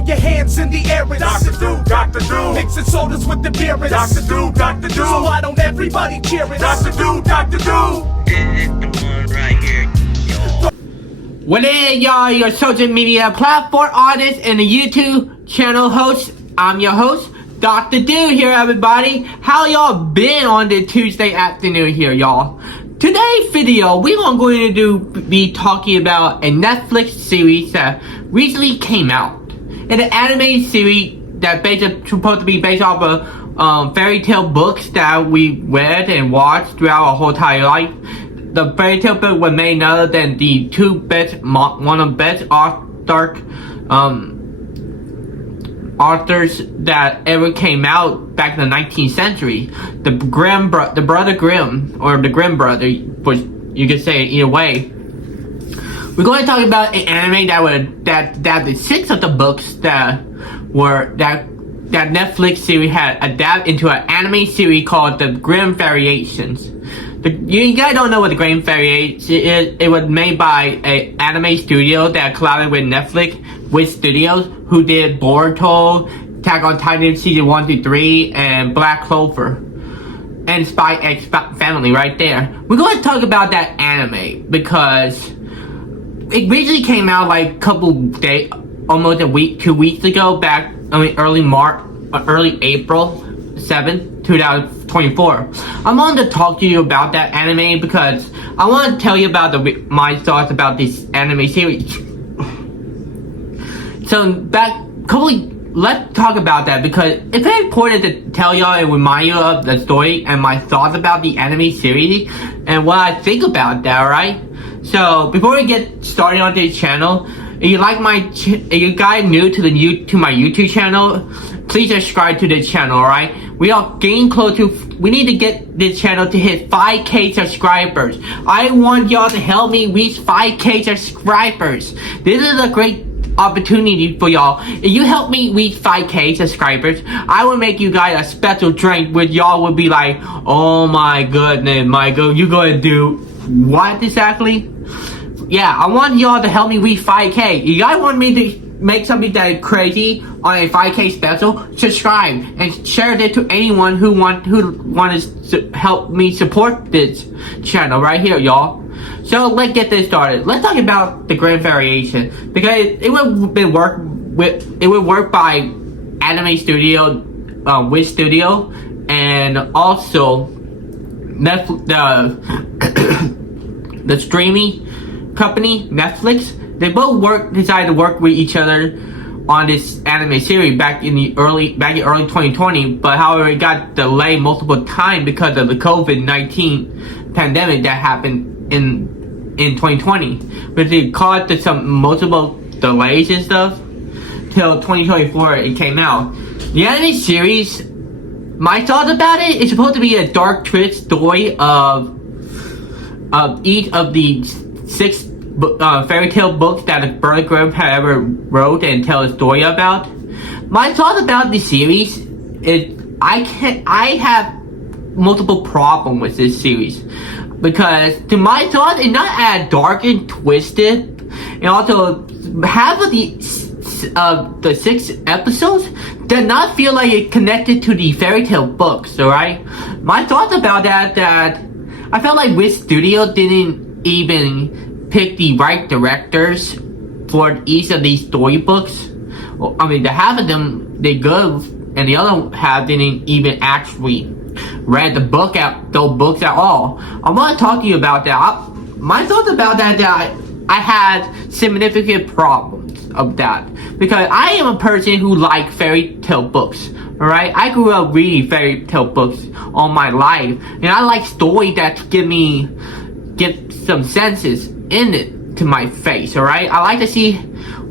throw your hands in the air. It's Dr. Do, mixing sodas with the beer. It's Dr. Do, so why don't everybody cheer it? Dr. Do. This is the one right here, y'all. What is y'all, your social media platform artist and the YouTube channel host? I'm your host, Dr. Do here, everybody. How y'all been on the Tuesday afternoon here, y'all? Today's video, we're going to be talking about a Netflix series that recently came out. It's an anime series that supposed to be based off of fairy tale books that we read and watched throughout our whole entire life. The fairy tale book was made none other than the one of the best authors that ever came out back in the 19th century. The brother Grimm, or the Grimm brother, which you could say either way. We're going to talk about an anime that the 6 of the books that Netflix series had adapted into an anime series called the Grimm Variations. You guys don't know what the Grimm Variations is. It was made by an anime studio that collaborated with Netflix, with studios who did Boruto, Attack on Titan season 1 through 3, and Black Clover, and Spy X Family right there. We're going to talk about that anime because it recently came out like a couple days, almost a week, 2 weeks ago, early April 7th, 2024. I'm going to talk to you about that anime because I want to tell you about my thoughts about this anime series. So let's talk about that because it's very important to tell y'all and remind you of the story and my thoughts about the anime series and what I think about that, alright? So before we get started on this channel, if you guys new to my YouTube channel, please subscribe to this channel, alright? We are getting close we need to get this channel to hit 5K subscribers. I want y'all to help me reach 5K subscribers. This is a great opportunity for y'all. If you help me reach 5K subscribers, I will make you guys a special drink which y'all will be like, oh my goodness, Michael, you gonna do what exactly? Yeah, I want y'all to help me reach 5K. You guys want me to make something that is crazy on a 5K special? Subscribe and share it to anyone who wants to help me support this channel right here, y'all. So let's get this started. Let's talk about the Grimm Variation because it would work by anime studio, Wish Studio, and also the streaming company Netflix. They both decided to work with each other on this anime series back in early 2020, but however it got delayed multiple times because of the COVID-19 pandemic that happened in 2020, but it caused some multiple delays and stuff till 2024 it came out. The anime series, my thoughts about it, it's supposed to be a dark twist story of each of the 6 fairy tale books that Brother Grimm had ever wrote and tell a story about. My thoughts about the series is I have multiple problems with this series because to my thoughts it's not as dark and twisted, and also half of the 6 episodes did not feel like it connected to the fairy tale books, alright? My thoughts about that I felt like Wish Studio didn't even pick the right directors for each of these storybooks. Well, I mean, the half of them they good, and the other half didn't even actually read those books at all. I want to talk to you about that. My thoughts about that I had significant problems of that because I am a person who likes fairy tale books. Alright, I grew up reading fairy tale books all my life, and I like stories that get some senses in it to my face, alright? I like to see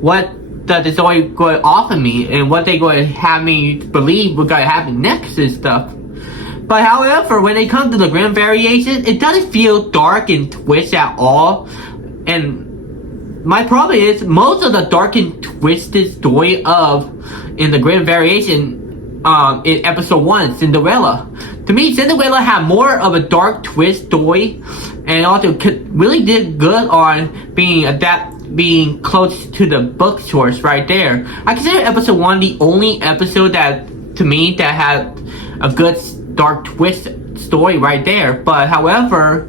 what the story going to offer me and what they're going to have me believe what's going to happen next and stuff. But however, when it comes to the Grimm Variation, it doesn't feel dark and twist at all. And my problem is most of the dark and twisted story in the Grimm Variation in episode 1, Cinderella. To me, Cinderella had more of a dark twist story, and also really did good on being being close to the book source right there. I consider episode 1 the only episode that, to me, that had a good dark twist story right there. But however,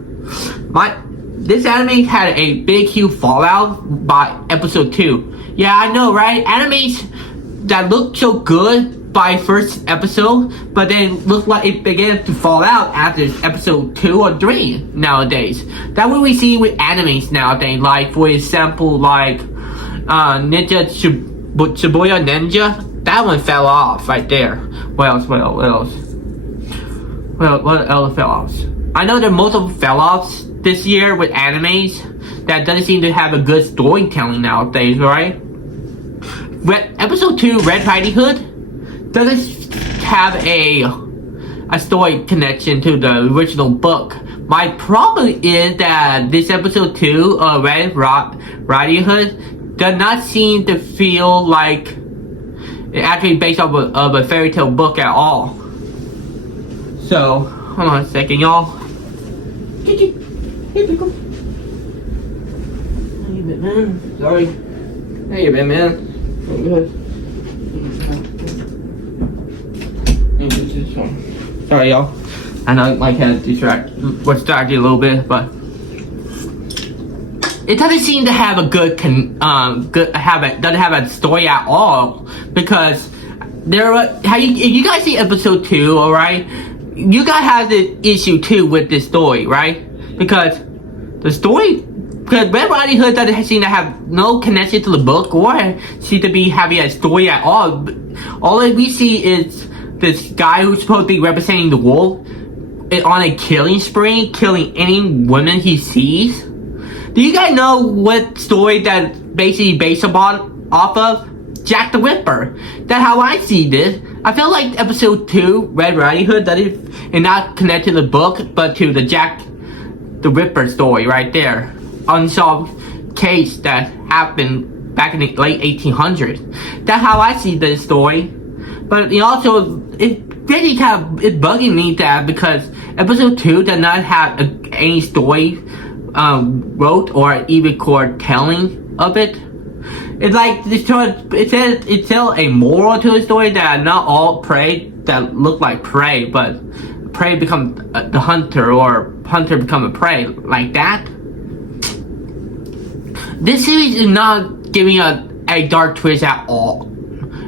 this anime had a big huge fallout by episode 2. Yeah, I know, right? Animes that looked so good by first episode, but then looked like it began to fall out after episode 2 or 3 nowadays. That's what we see with animes nowadays. Like, for example, like Shibuya Ninja. That one fell off right there. What else? What else fell off? I know there are multiple fell offs this year with animes that doesn't seem to have a good storytelling nowadays, right? Episode 2, Red Riding Hood, doesn't have a story connection to the original book. My problem is that this episode 2 of Red Riding Hood does not seem to feel like it actually based off of a fairy tale book at all. So, hold on a second, y'all. Hey, pickle. How you been, man? Sorry. How you been, man? Good. Sorry, y'all. I know my cat was distracted a little bit, but it doesn't seem to have a doesn't have a story at all, because if you guys see episode 2, all right, you guys have the issue too with this story, right? Because Red Riding Hood doesn't seem to have no connection to the book or seem to be having a story at all. All that we see is this guy who's supposed to be representing the wolf on a killing spree, killing any woman he sees. Do you guys know what story that basically based off of? Jack the Ripper. That's how I see this. I feel like episode 2, Red Riding Hood, that is not connected to the book, but to the Jack the Ripper story right there. Unsolved case that happened back in the late 1800s. That's how I see this story. But it's really kind of bugging me that because episode 2 does not have any story wrote or even record telling of it. It's like it's still a moral to the story that not all prey that look like prey, but prey become the hunter or hunter become a prey like that. This series is not giving a dark twist at all.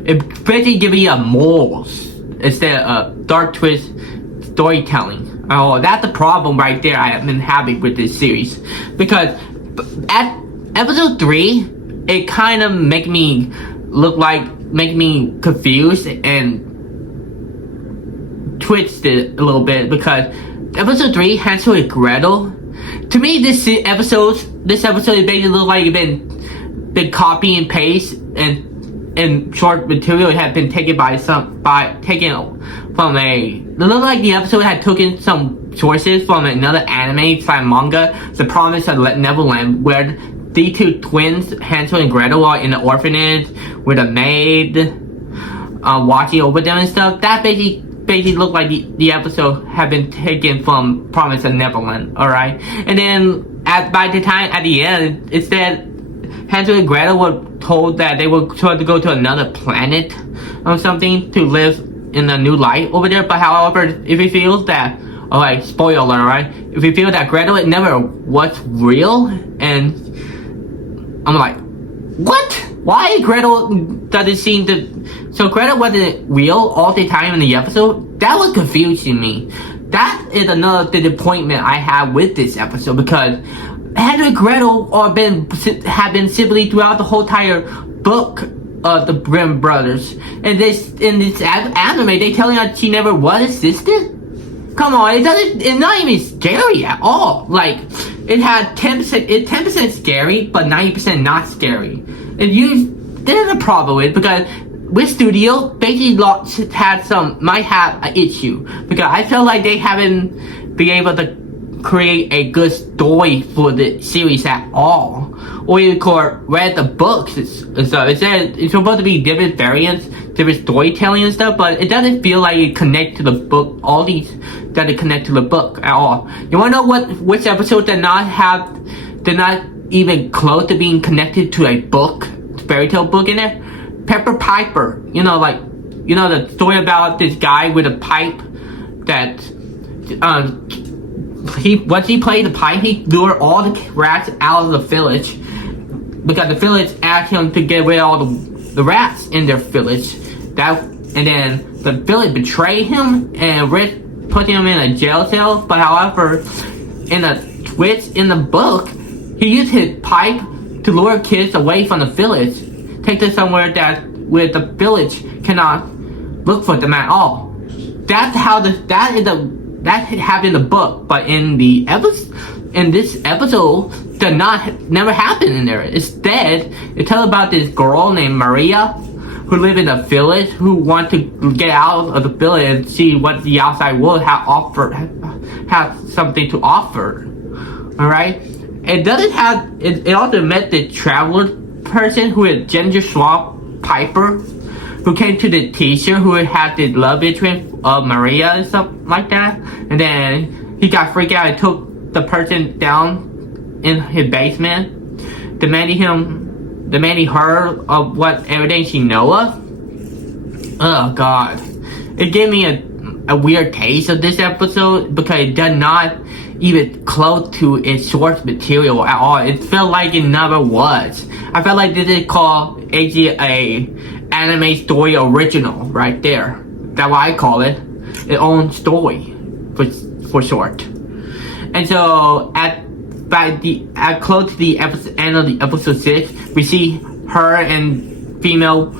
It's basically giving you a morals instead of dark twist storytelling. Oh, that's the problem right there I have been having with this series. Because at episode 3, it kind of make me confused and twisted a little bit, because episode 3, Hansel and Gretel, to me this episode is basically look like it's been copy and paste and short material had been taken from it looked like the episode had taken some sources from another anime / manga, The Promise of Neverland, where the two twins, Hansel and Gretel, are in the orphanage with a maid watching over them and stuff. That basically looked like the episode had been taken from Promise of Neverland, alright? And then by the time at the end, it said Hansel and Gretel were told that they were trying to go to another planet or something to live in a new life over there. But however, if it feels that, alright, spoiler, alright? If you feel that Gretel never was real, and I'm like, what? Why Gretel doesn't seem to... So Gretel wasn't real all the time in the episode? That was confusing me. That is another disappointment I have with this episode, because Hansel and Gretel have been simply throughout the whole entire book of the Grimm brothers. And in this anime, they telling us she never was existed? Come on, it's not even scary at all. Like, it had 10% scary, but 90% not scary. There's a problem with it, because with studio, basically might have an issue, because I feel like they haven't been able to create a good story for the series at all. Or you could read the books and stuff. It's supposed to be different variants, different storytelling and stuff, but it doesn't feel like it connect to the book. All these doesn't connect to the book at all. You wanna know which episode did not even close to being connected to a book, fairy tale book in it. Pepper Piper, the story about this guy with a pipe that once he played the pipe, he lured all the rats out of the village because the village asked him to get rid of all the rats in their village. And then the village betrayed him and put him in a jail cell. But however, in a twist in the book, he used his pipe to lure kids away from the village, take them somewhere where the village cannot look for them at all. That happened in the book, but in this episode, never happened in there. Instead, it tells about this girl named Maria who live in a village who want to get out of the village and see what the outside world have something to offer. All right. It doesn't have. It also met the traveler person who is Ginger Swamp Piper, who came to the teacher who had the love interest of Maria and stuff like that. And then he got freaked out and took the person down in his basement, demanding her of what everything she know of. Oh God. It gave me a weird taste of this episode because it does not even close to its source material at all. It felt like it never was. I felt like this is called actually a anime story original right there. That's what I call it. Its own story for short. And so at close to the end of the episode 6, we see her and female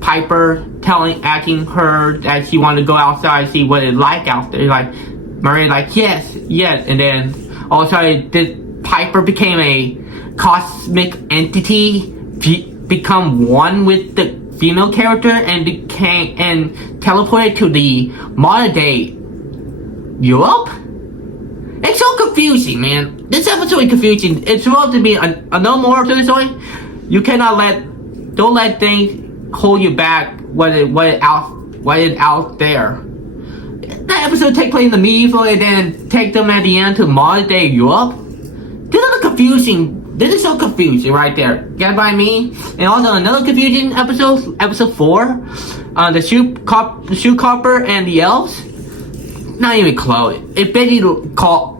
Piper asking her that she wanted to go outside and see what it's like out there. Like Maria, like yes, and then all of a sudden this Piper became a cosmic entity, become one with the female character, and teleported to the modern day Europe. It's so confusing, man. This episode is confusing. It's supposed to be a no more to the story. You cannot don't let things hold you back. What is out there. That episode take place in the medieval and then take them at the end to modern day Europe. This is confusing. This is so confusing right there. Get what I mean? And also another confusing episode 4, the shoe copper and the elves. Not even close.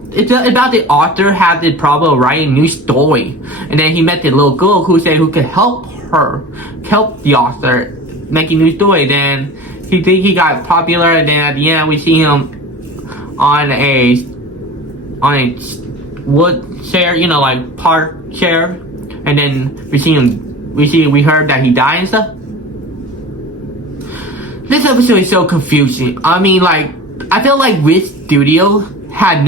It's about the author had the problem of writing a new story, and then he met the little girl who said who could help the author make a new story. Then he got popular, and then at the end we see him on a wood chair, like park chair, and then we heard that he died and stuff. This episode is so confusing. I mean, I feel like Wit Studio had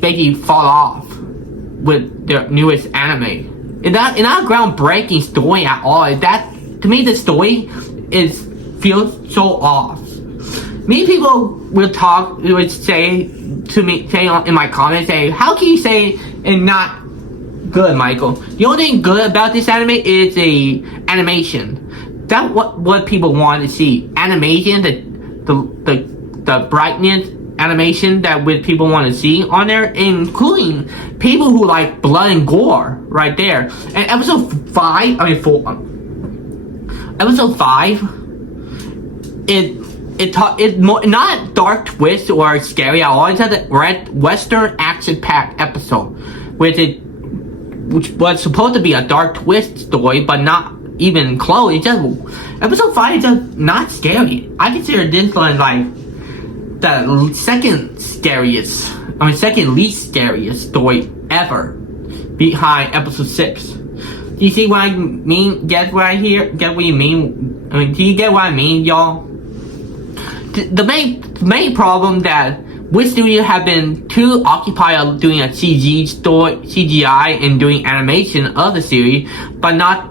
basically fall off with their newest anime. It's not a groundbreaking story at all. To me, the story feels so off. Many people would say in my comments, how can you say it's not good, Michael? The only thing good about this anime is the animation. That's what people want to see. Animation, the brightness animation that people want to see on there, including people who like blood and gore right there. And episode 5, it's more not dark twist or scary at all. It's a western action-packed episode, which was supposed to be a dark twist story, but not even close. It's just episode 5 is just not scary. I consider this one like the second least scariest story ever, behind episode 6. Do you see what I mean? Get what you mean? Do you get what I mean, y'all? The main problem that Wit Studio have been too occupied doing a CGI and doing animation of the series, but not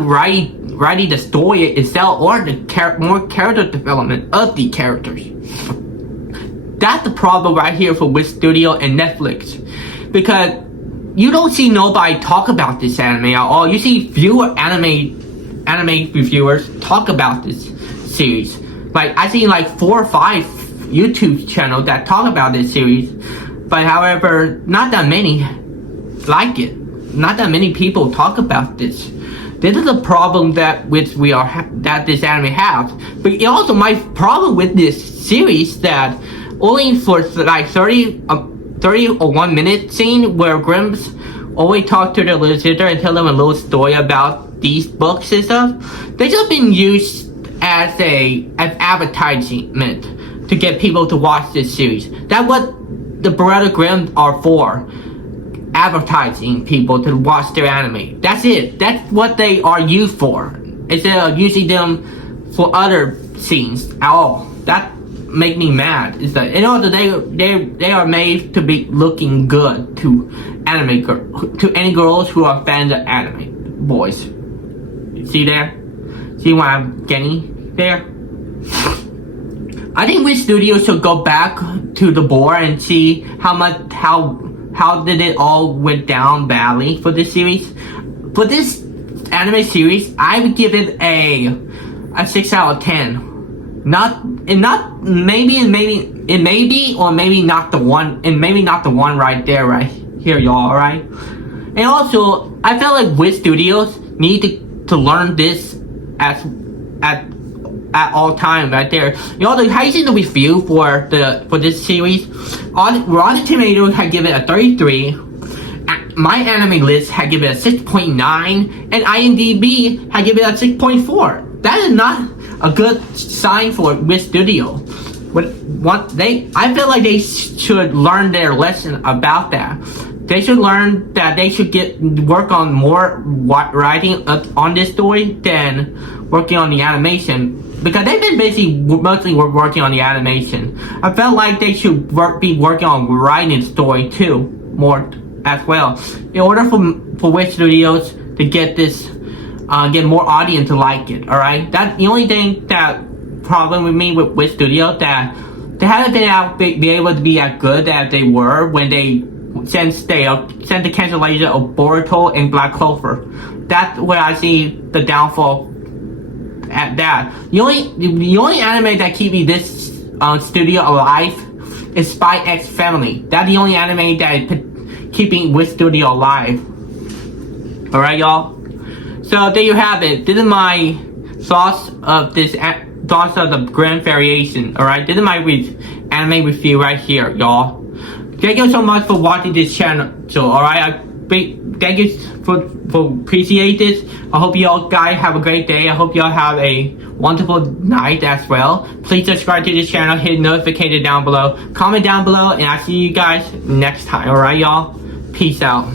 writing the story itself or the more character development of the characters. That's the problem right here for Wit Studio and Netflix, because you don't see nobody talk about this anime at all. You see fewer anime reviewers talk about this series. I see 4 or 5 YouTube channels that talk about this series, but however, not that many like it. Not that many people talk about this. This is a problem that that this anime has. But it also my problem with this series that only for like 30 or 1 minute scene where Grimm's always talk to their little sister and tell them a little story about these books and stuff. They just been used as advertisement to get people to watch this series. That's what the Brother Grimm are for. Advertising people to watch their anime. That's it. That's what they are used for. Instead of using them for other scenes at all. That make me mad. Is that also they are made to be looking good to to any girls who are fans of anime boys. See there? See what I'm getting there? I think Witch Studios should go back to the board and see how did it all went down badly for this series. For this anime series, I would give it a 6 out of 10. Maybe or maybe not the one, and maybe not the one right there, right here, y'all. Alright. And also, I felt like Witch Studios need to learn this at all time right there. The how you see the review for this series? Rotten Tomatoes had given it a 33. My Anime List had given it a 6.9, and IMDb had given it a 6.4. That is not a good sign for Witch Studio. I feel like they should learn their lesson about that. They should learn that they should work on more writing on this story than working on the animation, because they've been mostly working on the animation. I felt like they should be working on writing the story too more as well, in order for Witch Studios to get more audience to like it. All right, that's the only thing that problem with me with Witch Studios, that they haven't been able to be as good as they were when they since the cancellation of Boruto and Black Clover. That's where I see the downfall at that. The only anime that keep me this studio alive is Spy X Family. That's the only anime that is keeping Witch Studio alive. Alright, y'all. So there you have it. This is my thoughts of the Grimm variation. Alright, this is my anime review right here, y'all. Thank you so much for watching this channel. So, alright, thank you for appreciate this. I hope y'all guys have a great day. I hope y'all have a wonderful night as well. Please subscribe to this channel, hit notification down below, comment down below, and I'll see you guys next time. Alright, y'all? Peace out.